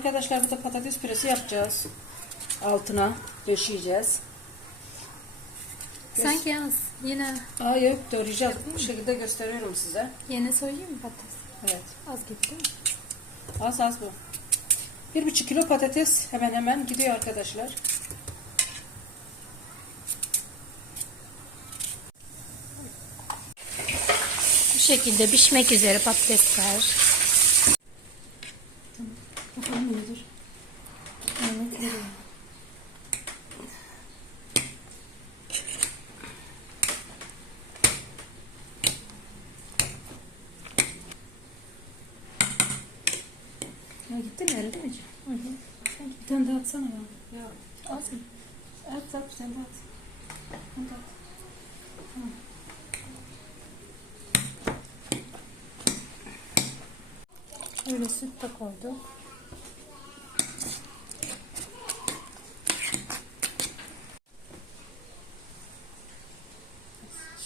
Arkadaşlar burada patates püresi yapacağız. Altına döşeyeceğiz. Sanki az. Yine Aa yok doğrayacağız. Bu şekilde gösteriyorum size. yine soyayım mı patates? Evet. Az gitti mi? Az az bu. Bir buçuk kilo patates hemen hemen gidiyor arkadaşlar. Bu şekilde pişmek üzere patatesler. Bakalım nedir? Evet. Ya gitti mi elde mi? Hı hı. Bir tane daha atsana ya. Ya az mı? At at bir tane daha at. Hadi at. Tamam. Öyle süt de koyduk.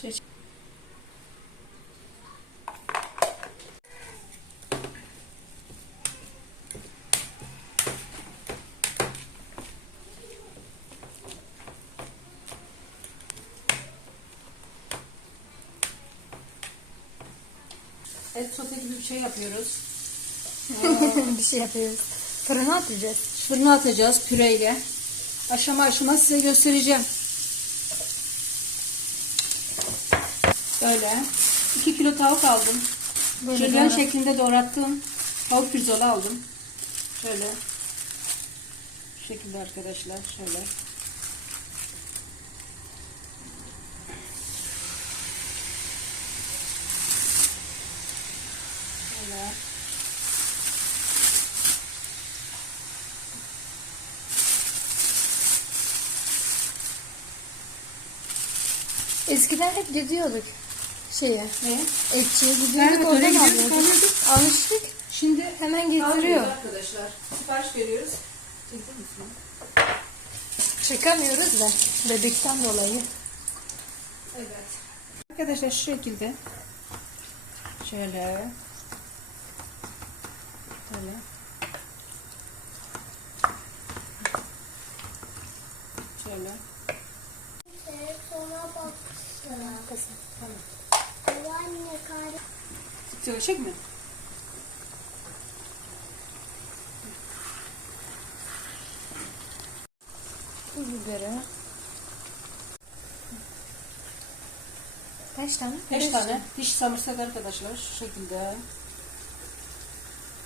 Şey, Et sote gibi bir şey yapıyoruz. bir şey yapıyoruz. Fırına atacağız. Fırına atacağız püreyle. Aşama aşama size göstereceğim. Böyle. 2 kilo tavuk aldım. Jülyen şeklinde doğrattığım tavuk pirzola aldım. Şöyle. Bu şekilde arkadaşlar. Şöyle. Eskiden hep gidiyorduk şeye. Ne? Etçiye gidiyorduk Evet, oradan alıyorduk. alıyorduk. Alıştık. Şimdi Hemen getiriyor. Arkadaşlar. Sipariş veriyoruz. Çıkamıyoruz da bebekten dolayı. Evet. Arkadaşlar şu şekilde. Şöyle. Böyle. Şöyle. Tamam. Anne kar. Çalışacak mı? Pul biberi. Kaç tane? 5 tane diş samırsak arkadaşlar. Şu şekilde.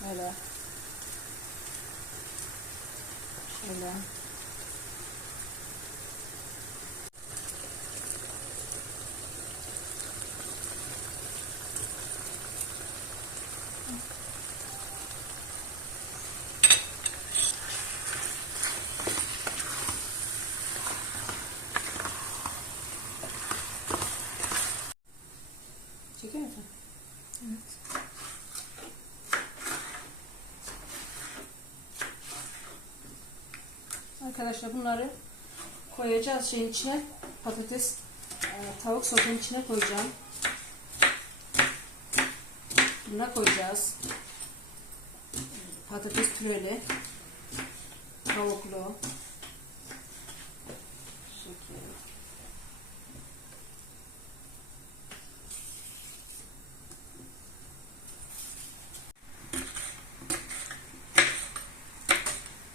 Böyle. Şöyle. Çekiyor musun? Evet. Arkadaşlar bunları koyacağız şeyin içine. Patates, e, tavuk sotenin içine koyacağım. Buna koyacağız. Patates püreli. Tavuklu. Şeker.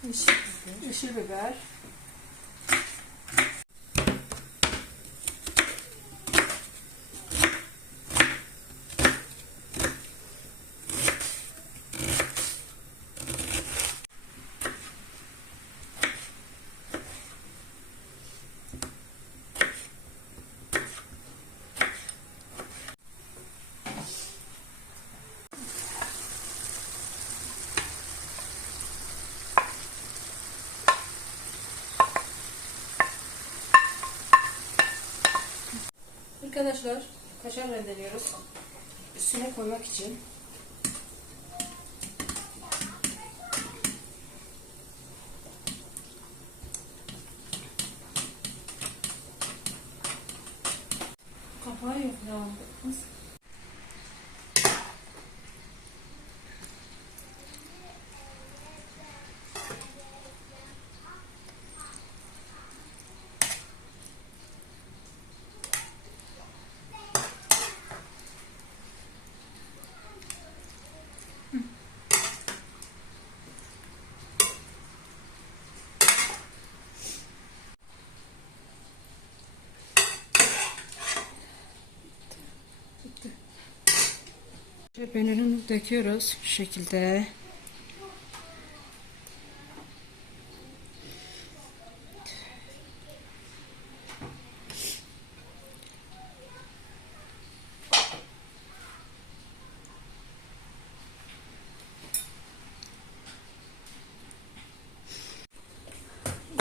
Yeşil biber. Yeşil biber. Arkadaşlar kaşar rendeliyoruz. Üstüne koymak için. Kapağı yok ya. Nasıl? Peynirini döküyoruz şu şekilde.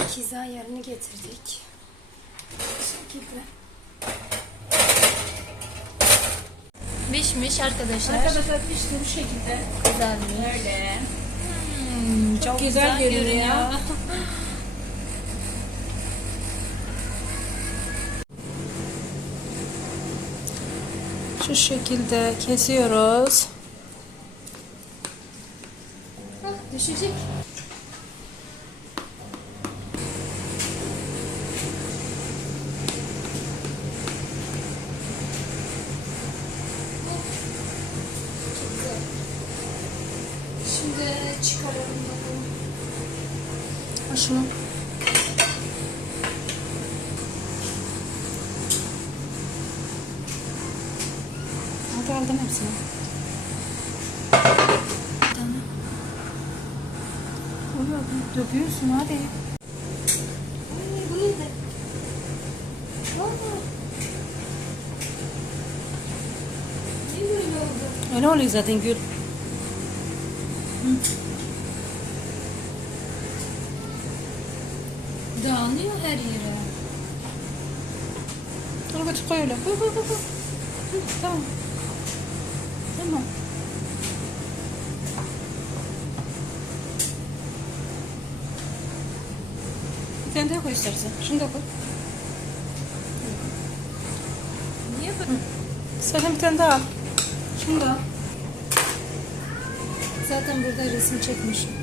İkiz ayarını getirdik. Bu şekilde. Pişmiş arkadaşlar. Arkadaşlar pişti bu şekilde. Güzelmiş. Öyle. Hmm, çok güzel görünüyor. Şu şekilde kesiyoruz. Düşecek. Şunu. Hadi aldım hepsini. Tamam. Oluyor, döküyorsun hadi. Öyle oluyor zaten gül. Dağılıyor her yere. Dur götür koy öyle. Koy koy koy. koy. Hı, Tamam. Tamam. Bir tane daha koy istersen. Şunu da koy. Niye böyle? Sen bir tane daha al. Şunu da al. Zaten burada resim çekmişim.